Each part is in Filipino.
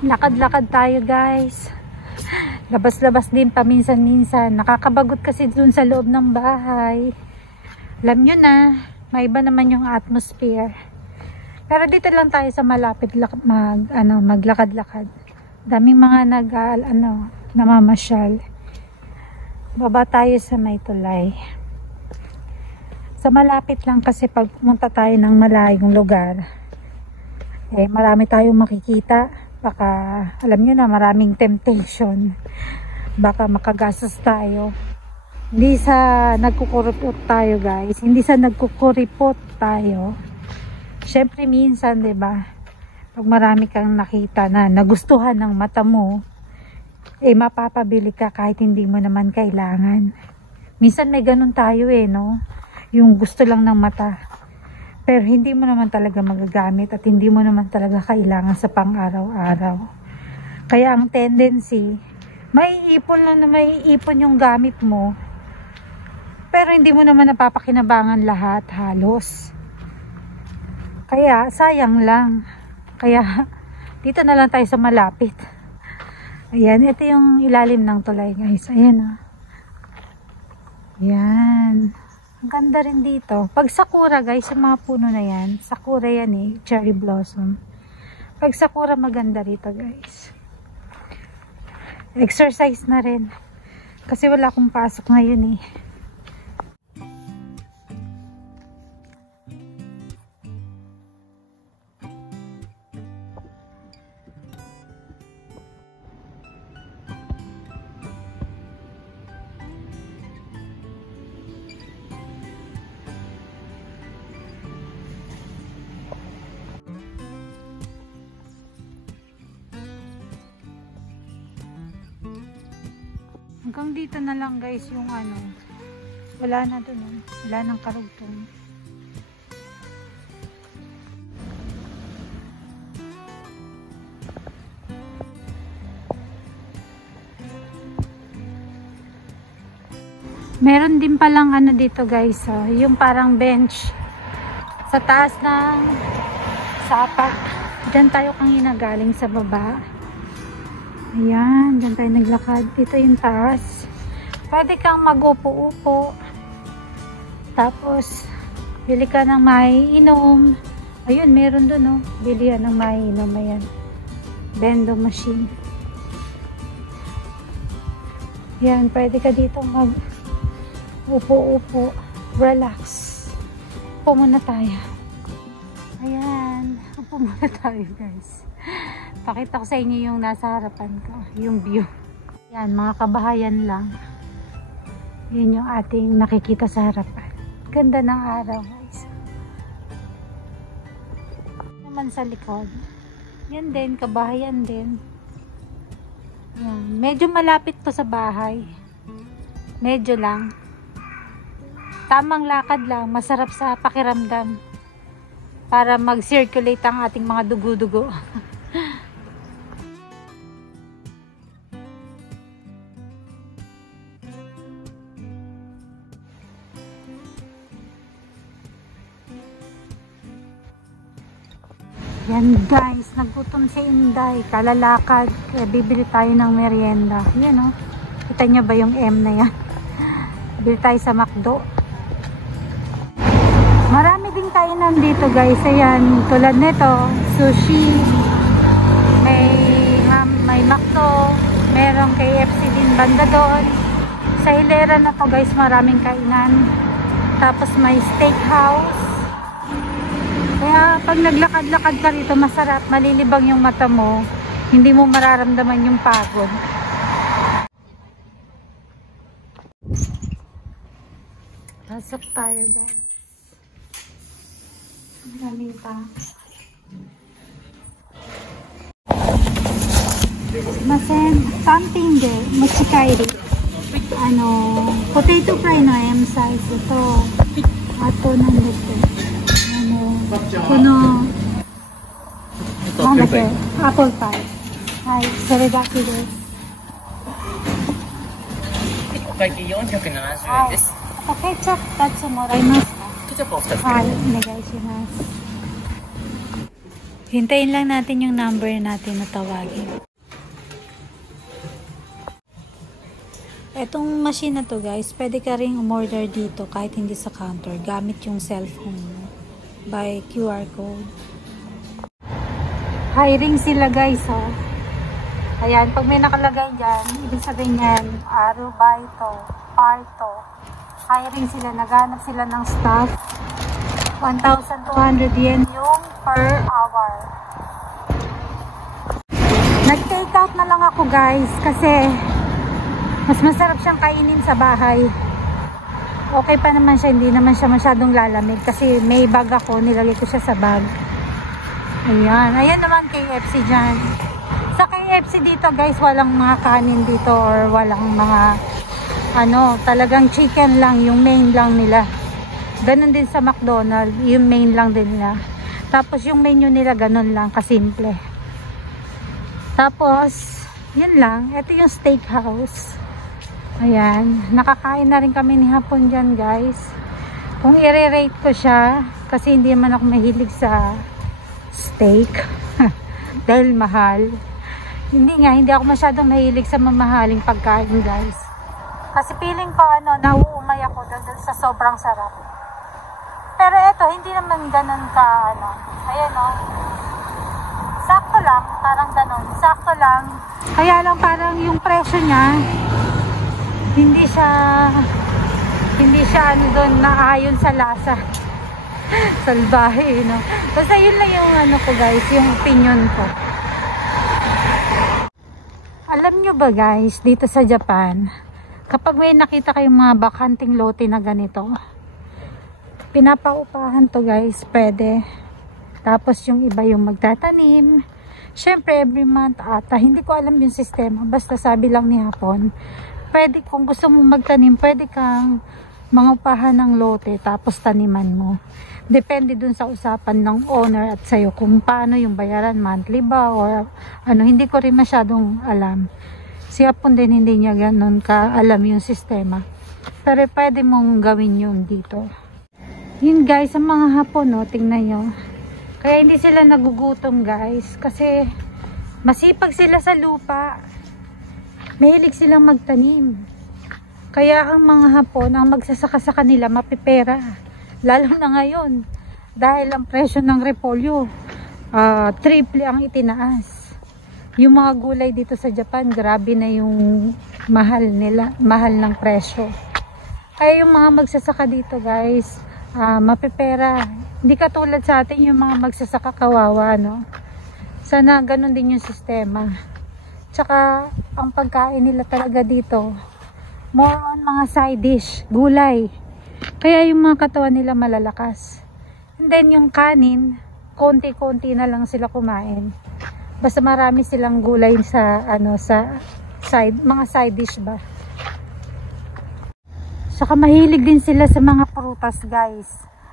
Lakad-lakad tayo guys. Labas-labas din paminsan-minsan. Nakakabagot kasi dun sa loob ng bahay. Alam nyo na, may iba naman yung atmosphere. Pero dito lang tayo sa malapit maglakad-lakad. Daming mga namamasyal. Baba tayo sa may tulay. Sa malapit lang kasi pag pumunta tayo ng malayong lugar, marami tayong makikita. Baka, alam nyo na, maraming temptation. Baka makagastos tayo. Hindi sa nagkukuripot tayo guys. Hindi sa nagkukuripot tayo. Syempre minsan, 'di ba? Pag marami kang nakita na nagustuhan ng mata mo, mapapabili ka kahit hindi mo naman kailangan. Minsan may ganun tayo no? Yung gusto lang ng mata. Pero hindi mo naman talaga magagamit at hindi mo naman talaga kailangan sa pang-araw-araw. Kaya ang tendency, maiipon lang na maiipon yung gamit mo. Pero hindi mo naman napapakinabangan lahat halos. Kaya sayang lang. Kaya dito na lang tayo sa malapit. Ayan, ito yung ilalim ng tulay guys. Ayan Ayan. Ang ganda rin dito. Pag sakura guys, yung mga puno na yan, sakura yan cherry blossom. Pag sakura maganda rito guys. Exercise na rin. Kasi wala akong pasok ngayon Hanggang dito na lang guys yung wala na dun wala nang karugtong. Meron din palang dito guys yung parang bench sa taas ng sapa. Diyan tayo kanina galing sa baba. Ayan, dyan tayo naglakad. Dito yung taas. Pwede kang mag-upo-upo. Tapos, bili ka ng maiinom. Ayun, meron dun Bili yan ng maiinom. Ayan. Bendo machine. Ayan, pwede ka dito mag-upo-upo. Relax. Upo muna tayo. Ayan. Upo muna tayo guys. Pakita ko sa inyo yung nasa harapan ko, yung view. Yan, mga kabahayan lang. Yan yung ating nakikita sa harapan. Ganda ng araw, guys. Naman sa likod. Yan din, kabahayan din. Yan. Medyo malapit to sa bahay. Medyo lang. Tamang lakad lang, masarap sa pakiramdam. Para mag-circulate ang ating mga dugo-dugo. Yan guys, nagutom si Inday, kalalakad, kaya bibili tayo ng merienda. Yan kita nyo ba yung M na yan? Bili tayo sa McDo. Marami din tayo nandito guys, ayan, tulad nito, sushi, may McDo, merong KFC din banda doon. Sa hilera na to guys, maraming kainan. Tapos may steakhouse. Kaya pag naglakad-lakad ka rito, masarap, malilibang yung mata mo, hindi mo mararamdaman yung pagod. Pasok tayo guys. Daming pa. Masen, something de, mochikairi. Potato fry no M size ito. Ato nandito. Apple pie. Hai, それだけです。お会計470円です。ケチャップ2つもらえますか？ケチャップを2つ。はい、お願いします。Hintayin lang natin yung number natin na tawagin. Etong machine na to guys, pwede ka rin umorder dito kahit hindi sa counter gamit yung cellphone mo by QR code. Hiring sila guys, oh. Ayan, pag may nakalagay dyan, ibig sabihin yan, Arubaito, Parto. Hiring sila, naghanap sila ng staff. 1,200 yen yung per hour. Nag-take out na lang ako guys kasi mas masarap siyang kainin sa bahay. Okay pa naman siya, hindi naman siya masyadong lalamig kasi may bag ako, nilagay ko siya sa bag. Ayan, ayan naman KFC dyan. Sa KFC dito guys, walang mga kanin dito or walang mga talagang chicken lang, yung main lang nila. Ganon din sa McDonald's, yung main lang din nila. Tapos yung menu nila ganon lang, kasimple. Tapos, yun lang. Ito yung steakhouse. Ayan. Nakakain na rin kami ni hapon dyan guys. Kung i-rate ko siya, kasi hindi man ako mahilig sa steak. Dahil mahal. Hindi ako masyadong mahilig sa mamahaling pagkain guys. Kasi feeling ko nauumay ako dahil sa sobrang sarap. Pero ito, hindi naman ganun ka, ayan sakto lang, parang ganun, sakto lang. Kaya lang parang yung presyo niya, hindi siya doon naayon sa lasa. Salbahe, no? Basta yun lang yung ko guys, yung opinion ko. Alam nyo ba guys, dito sa Japan, kapag may nakita kayong mga bakanting lote na ganito, pinapaupahan to guys, pwede. Tapos yung iba yung magtatanim. Syempre every month ata, hindi ko alam yung sistema, basta sabi lang ni hapon, pwede kung gusto mo magtanim, pwede kang mangupahan ng lote tapos taniman mo. Depende dun sa usapan ng owner at sayo kung paano yung bayaran, monthly ba or hindi ko rin masyadong alam. Si hapon din hindi niya ganun ka alam yung sistema, pero pwede mong gawin yun dito. Yun guys, ang mga hapon, tingnan nyo. Kaya hindi sila nagugutom guys. Kasi masipag sila sa lupa. Mahilig silang magtanim. Kaya ang mga hapon, ang magsasaka sa kanila, mapipera. Lalo na ngayon. Dahil ang presyo ng repolyo, triple ang itinaas. Yung mga gulay dito sa Japan, grabe na yung mahal nila. Mahal ng presyo. Kaya yung mga magsasaka dito guys, mapipera. Hindi katulad sa atin yung mga magsasaka kawawa, Sana ganun din yung sistema. Tsaka ang pagkain nila talaga dito, more on mga side dish, gulay. Kaya yung mga katawan nila malalakas. And then yung kanin, konti-konti na lang sila kumain. Basta marami silang gulay sa sa mga side dish ba. Saka mahilig din sila sa mga prutas guys.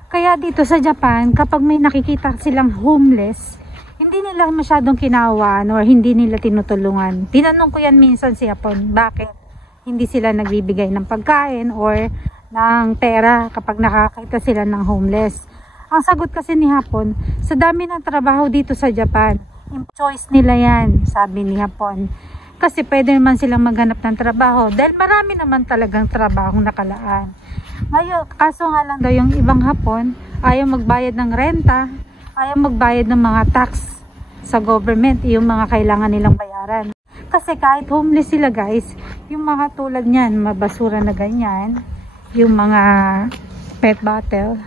Kaya dito sa Japan, kapag may nakikita silang homeless, hindi nila masyadong kinawaan or hindi nila tinutulungan. Tinanong ko yan minsan si hapon, bakit hindi sila nagbibigay ng pagkain or ng pera kapag nakakita sila ng homeless. Ang sagot kasi ni hapon, sa dami ng trabaho dito sa Japan, choice nila yan, sabi ni hapon. Kasi pwede naman silang maghanap ng trabaho dahil marami naman talagang trabahong nakalaan. Ngayon, kaso nga lang daw yung ibang hapon, ayaw magbayad ng renta, ayaw magbayad ng mga tax sa government, yung mga kailangan nilang bayaran. Kasi kahit homeless sila guys, yung mga tulad niyan, mabasura na ganyan, yung mga pet bottle,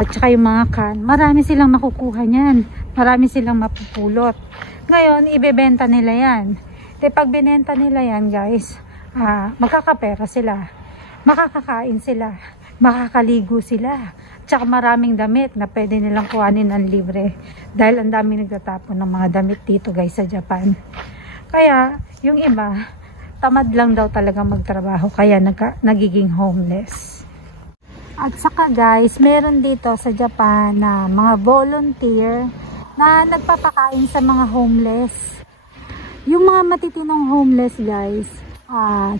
at saka yung mga can, marami silang makukuha niyan, marami silang mapupulot. Ngayon, ibebenta nila yan. Pag binenta nila yan guys, magkakapera sila, makakakain sila, makakaligo sila, tsaka maraming damit na pwede nilang kuhanin ng libre dahil ang dami nagtatapon ng mga damit dito guys sa Japan. Kaya yung iba tamad lang daw talaga magtrabaho, kaya nagiging homeless. At saka guys, meron dito sa Japan na mga volunteer na nagpapakain sa mga homeless. Yung mga matitinong homeless guys,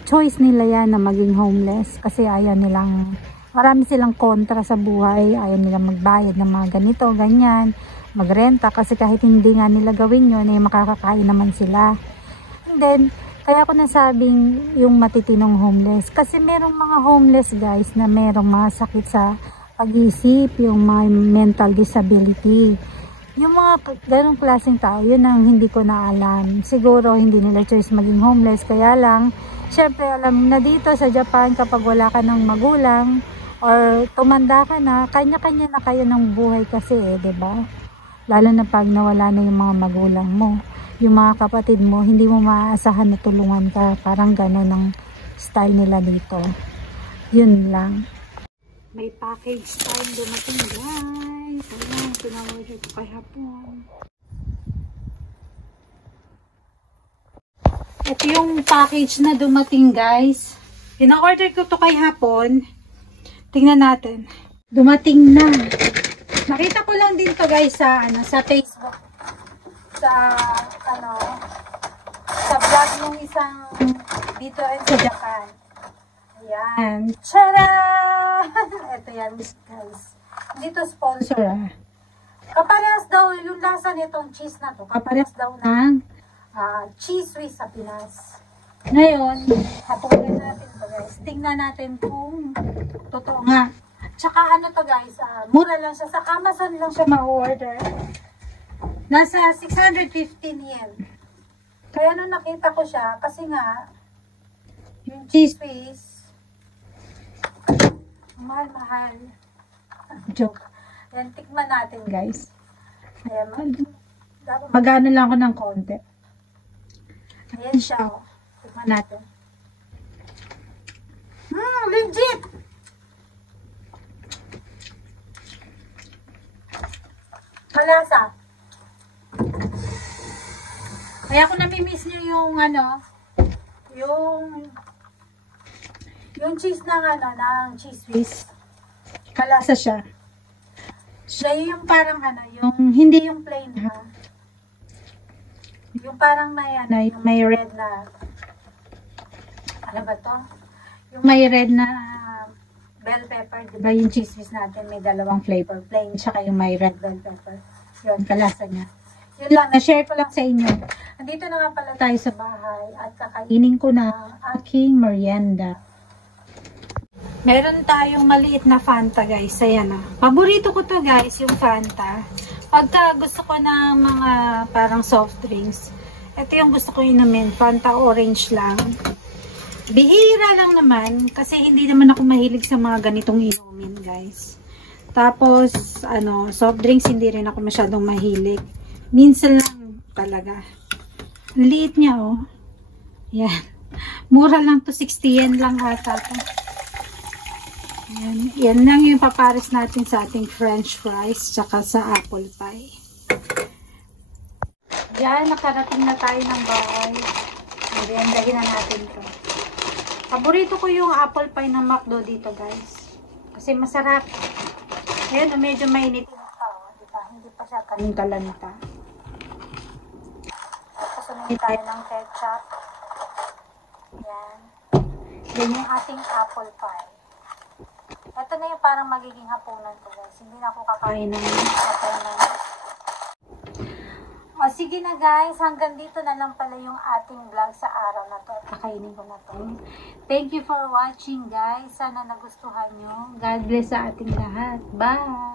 choice nila yan na maging homeless kasi ayaw nilang Marami silang kontra sa buhay. Ayaw nila magbayad ng mga ganito, ganyan. Magrenta kasi kahit hindi nga nila gawin yun, makakakain naman sila. And then, kaya ko nasabing yung matitinong homeless. Kasi merong mga homeless guys na merong mga sakit sa pag-iisip, yung mga mental disability. Yung mga ganong klaseng tao, yun ang hindi ko na alam. Siguro hindi nila choice maging homeless. Kaya lang, syempre alam na dito sa Japan kapag wala ka ng magulang, or tumanda ka na, kanya-kanya na kayo ng buhay kasi diba? Lalo na pag nawala na yung mga magulang mo. Yung mga kapatid mo, hindi mo maaasahan na tulungan ka. Parang gano'n ang style nila dito. Yun lang. May package time dumating guys. Ayan, pinamorder ko kay hapon. Ito yung package na dumating guys. Pina-order ko to kay hapon. Tingnan natin. Dumating na. Nakita ko lang din to guys sa sa Facebook. Sa vlog ng isang dito sa Japan. Ayan. Tara! Ito yan guys. Dito sponsor. Kaparehas daw yung lasa nitong cheese na to. Kaparehas daw ng cheese Swiss sa Pinas. Ngayon, hapunan natin to guys. Tingnan natin kung totoo nga. Tsaka ano to guys, mura lang siya. Sa Amazon lang siya ma-order. Nasa 615 yen. Kaya nung nakita ko siya, kasi nga, yung cheese Swiss, mahal-mahal. Joke. Yan, tikman natin guys. Ayan, magano lang ako ng konti. Ayan siya, oh. Tikman natin. Legit! Malasa. Kaya kung namimiss niyo yung yung cheese ng cheese Swiss. Kalasa siya. Siya yung parang yung hindi yung plain ha. Yung parang may yung may red na ano ba to? Yung may red na bell pepper, diba yung cheese Swiss natin may dalawang flavor, plain tsaka yung may red bell pepper. Yun, kalasa niya. Yun lang, na-share ko lang sa inyo. Andito na nga pala tayo sa bahay at kakainin ko na aking merienda. Meron tayong maliit na Fanta guys. Ayan na. Paborito ko to guys, yung Fanta. Pagka gusto ko ng mga parang soft drinks, ito yung gusto ko inumin. Fanta orange lang. Bihira lang naman kasi hindi naman ako mahilig sa mga ganitong inumin guys. Tapos, soft drinks hindi rin ako masyadong mahilig. Minsan lang talaga. Liit niya oh. Yan. Mura lang to, 60 yen lang ata to. Yan. Yan lang yung papares natin sa ating french fries tsaka sa apple pie. Yan, nakarating na tayo ng bahay. Meriendahin na natin to. Paborito ko yung apple pie ng McDo dito guys. Kasi masarap. Ayan, medyo mainit pa. Diba? Hindi pa siya kanintalanta. Tapos umingi tayo ng ketchup. Yan. Yan yung ating apple pie. Ito na yung parang magiging hapunan ko guys. Hindi na ako kakain ng hapunan. O sige na guys, hanggang dito na lang pala yung ating vlog sa araw na to. At kakainin ko na to. Thank you for watching guys. Sana nagustuhan nyo. God bless sa ating lahat. Bye!